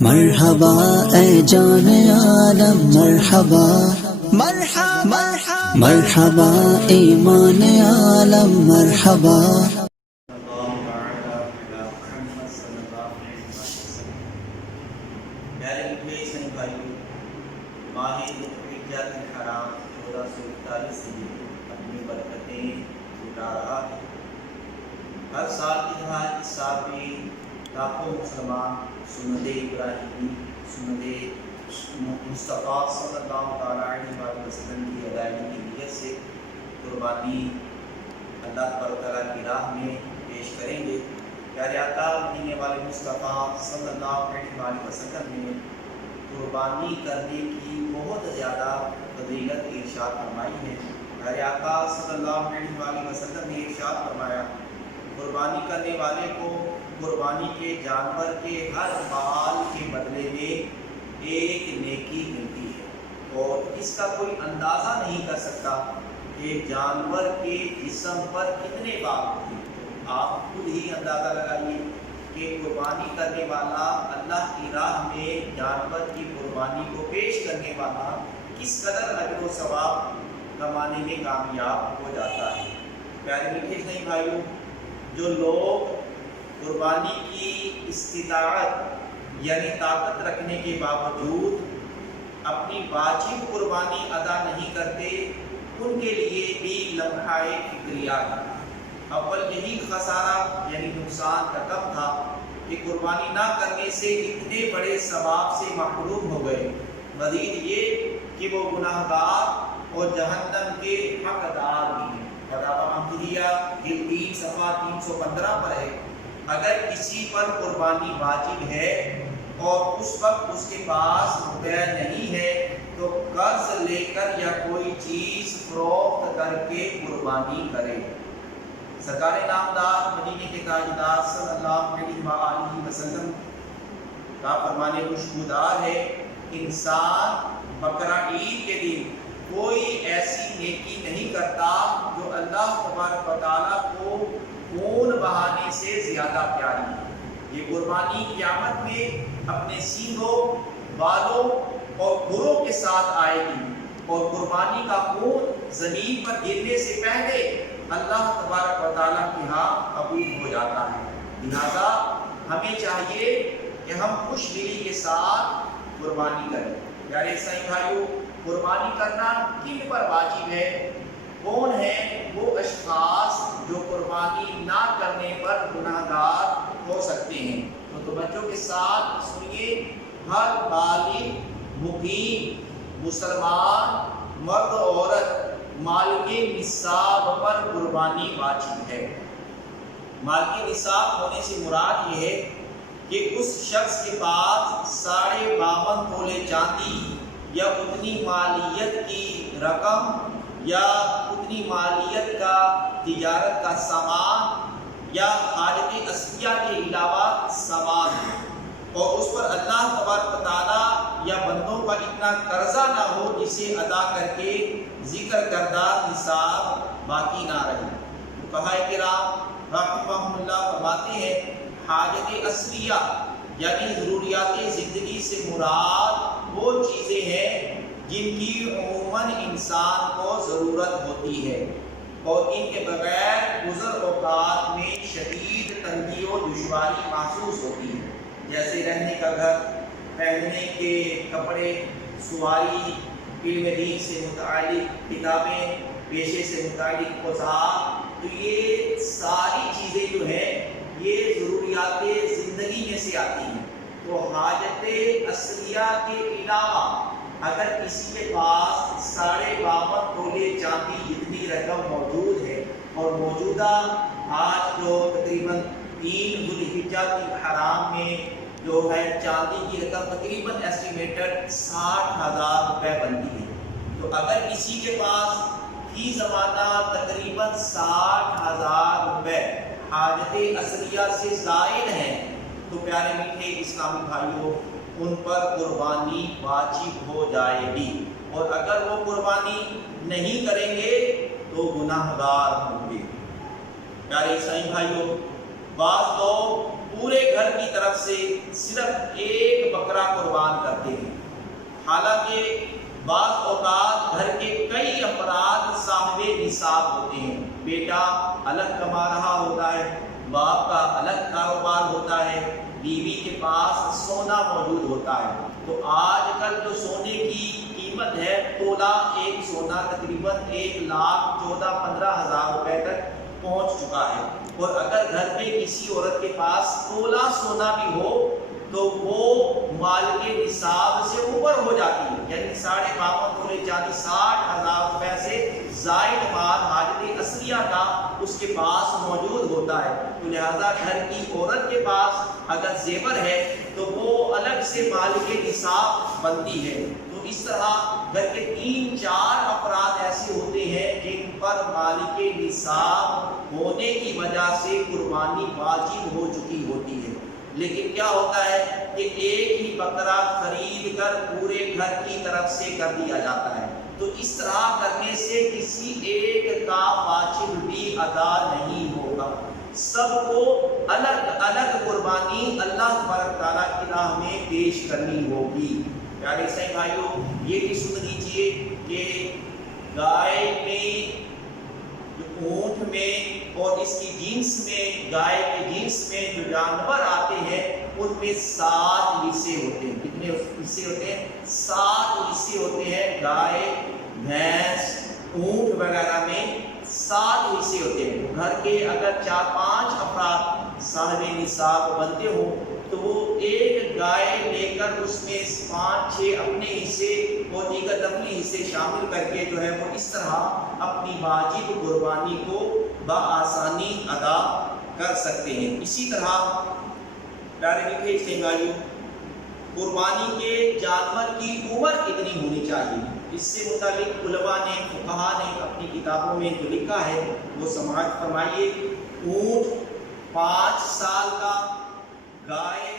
مرحبا اے جان عالم مرحبا مرحبا مرحبا ایمان عالم مرحبا۔ ماہ ذوالحجہ الحرام 1441 ہجری اپنی برکتیں لٹا رہا ہے۔ ہر سال کی طرح اس سال بھی لاکھوں مسلمان سنت ابراہیمی سنت مصطفیٰ صلی اللہ علیہ وسلم کی ادائیگی کی نیت سے قربانی اللہ تعالیٰ کی راہ میں پیش کریں گے۔ پیارے آقا مدینے والے مصطفیٰ صلی اللہ علیہ وسلم نے قربانی کرنے کی بہت زیادہ فضیلت ارشاد فرمائی ہے۔ پیارے آقا صلی اللہ علیہ وسلم نے ارشاد فرمایا، قربانی کرنے والے کو قربانی کے جانور کے ہر بال کے بدلے میں ایک نیکی ملتی ہے، اور اس کا کوئی اندازہ نہیں کر سکتا کہ جانور کے جسم پر کتنے بال ہوتے ہیں۔ آپ خود ہی اندازہ لگائیے کہ قربانی کرنے والا اللہ کی راہ میں جانور کی قربانی کو پیش کرنے والا کس قدر اجر و ثواب کمانے میں کامیاب ہو جاتا ہے۔ پیارے میٹھے نہیں بھائیوں، جو لوگ قربانی کی استطاعت یعنی طاقت رکھنے کے باوجود اپنی واجب قربانی ادا نہیں کرتے، ان کے لیے بھی لمحہ فکریہ ہے۔ اول یہی خسارہ یعنی نقصان کا کم تھا کہ قربانی نہ کرنے سے اتنے بڑے ثواب سے محروم ہو گئے، مزید یہ کہ وہ گناہ گار اور جہنم کے حقدار بھی ہیں۔ فتاوی محمدیہ جلد 3 صفحہ 315 پر ہے، اگر کسی پر قربانی واجب ہے اور اس وقت اس کے پاس روپیہ نہیں ہے تو قرض لے کر یا کوئی چیز فروخت کر کے قربانی کرے۔ سرکار نامدار مدینے کے تاجدار صلی اللہ علیہ وسلم کا فرمانے خوشبودار ہے، انسان بقرہ عید کے دن کوئی ایسی نیکی نہیں کرتا جو اللہ تبارک و تعالیٰ کو خون بہانے سے زیادہ پیاری ہے۔ یہ قربانی قیامت میں اپنے سینگوں، بالوں اور کھروں کے ساتھ آئے گی، اور قربانی کا خون زمین پر گرنے سے پہلے اللہ تبارک و تعالیٰ کے ہاں قبول ہو جاتا ہے۔ لہذا ہمیں چاہیے کہ ہم خوش دلی کے ساتھ قربانی کریں۔ پیارے عیسائی بھائیوں، قربانی کرنا کن پر واجب ہے؟ کون ہیں وہ اشخاص جو قربانی نہ کرنے پر گناہ گار ہو سکتے ہیں؟ تو توجہ کے ساتھ سنیے، ہر بالغ مقیم مسلمان مرد و عورت مال کے نصاب پر قربانی واجب ہے۔ مال کے نصاب ہونے سے مراد یہ ہے کہ اس شخص کے پاس 52.5 تولے چاندی یا اتنی مالیت کی رقم یا اتنی مالیت کا تجارت کا سامان یا حاجت اصلیہ کے علاوہ سامان ہے، اور اس پر اللہ تبارک و تعالیٰ یا بندوں کا اتنا قرضہ نہ ہو جسے ادا کر کے ذکر کردہ نصاب باقی نہ رہے۔ فقہائے کرام رحمہم اللہ فرماتے ہیں، حاجت اصلیہ یعنی ضروریات زندگی سے مراد وہ چیزیں ہیں جن کی عموماً انسان کو ضرورت ہوتی ہے اور ان کے بغیر گزر اوقات میں شدید تنگی و دشواری محسوس ہوتی ہے، جیسے رہنے کا گھر، پہننے کے کپڑے، سواری، علم دین سے متعلق کتابیں، پیشے سے متعلق اوزار۔ تو یہ ساری چیزیں جو ہیں یہ ضروریات زندگی میں سے آتی ہیں۔ تو حاجت اصلیہ کے علاوہ اگر کسی کے پاس 52.5 تولے چاندی جتنی رقم موجود ہے، اور موجودہ آج جو تقریباً 3 ذوالحجہ الحرام میں جو ہے چاندی کی رقم تقریباً ایسٹیمیٹڈ 60,000 روپے بنتی ہے، تو اگر کسی کے پاس فی زمانہ تقریباً 60,000 روپے حاجت اصلیہ سے زائد ہیں، تو پیارے میٹھے اسلامی بھائیوں، ان پر قربانی واجب ہو جائے گی، اور اگر وہ قربانی نہیں کریں گے تو گناہ گار ہوں گے۔ پیارے عیسائی بھائیوں، بعض لوگ پورے گھر کی طرف سے صرف ایک بکرا بکرا قربان کرتے ہیں۔ حالانکہ بعض اوقات گھر کے کئی افراد صاحب نصاب ہوتے ہیں، بیٹا الگ کما رہا ہوتا ہے، باپ کا الگ کاروبار ہوتا ہے، بیوی کے پاس سونا موجود ہوتا ہے۔ تو آج کل جو سونے کی قیمت ہے، تولہ ایک سونا تقریباً 1,14,15,000 روپے تک پہنچ چکا ہے۔ اور اگر گھر میں کسی عورت کے پاس تولہ سونا بھی ہو تو وہ مال کے نصاب سے اوپر ہو جاتی ہے، یعنی 52.5 تولے چاندی 60,000 روپے سے زائد مال حاجت اصلیہ کا اس کے پاس موجود ہوتا ہے۔ تو لہذا گھر کی عورت کے پاس اگر زیور ہے تو وہ الگ سے مال کے نصاب بنتی ہے۔ تو اس طرح گھر کے 3-4 افراد ایسے ہوتے ہیں جن پر مال کے نصاب ہونے کی وجہ سے قربانی واجب ہو چکی ہوتی ہے، لیکن کیا ہوتا ہے کہ ایک ہی بکرا خرید کر پورے گھر کی طرف سے کر دیا جاتا ہے۔ تو اس طرح کرنے سے کسی ایک کا واجب بھی ادا نہیں ہوگا، سب کو الگ الگ قربانی اللہ تبارک تعالیٰ کی راہ میں پیش کرنی ہوگی۔ پیارے عیسائی بھائیوں، یہ بھی سن لیجیے کہ گائے میں، اونٹ میں اور اس کی جنس میں، گائے کے جنس میں جو جانور آتے ہیں ان میں 7 حصے ہوتے ہیں۔ کتنے حصے ہوتے ہیں؟ 7 حصے ہوتے ہیں۔ گائے، بھینس، اونٹ وغیرہ میں 7 حصے ہوتے ہیں۔ گھر کے اگر 4-5 افراد صاحب نصاب بنتے ہوں تو وہ ایک گائے لے کر اس میں 5-6 اپنے حصے اور دیگر نفلی حصے شامل کر کے جو ہے وہ اس طرح اپنی واجب قربانی کو بآسانی ادا کر سکتے ہیں۔ اسی طرح پیارے میٹھے اسلامی بھائیوں، قربانی کے جانور کی عمر کتنی ہونی چاہیے، اس سے متعلق علماء نے، فقہا نے اپنی کتابوں میں جو لکھا ہے وہ سماعت فرمائیے۔ اونٹ 5 سال کا، گائے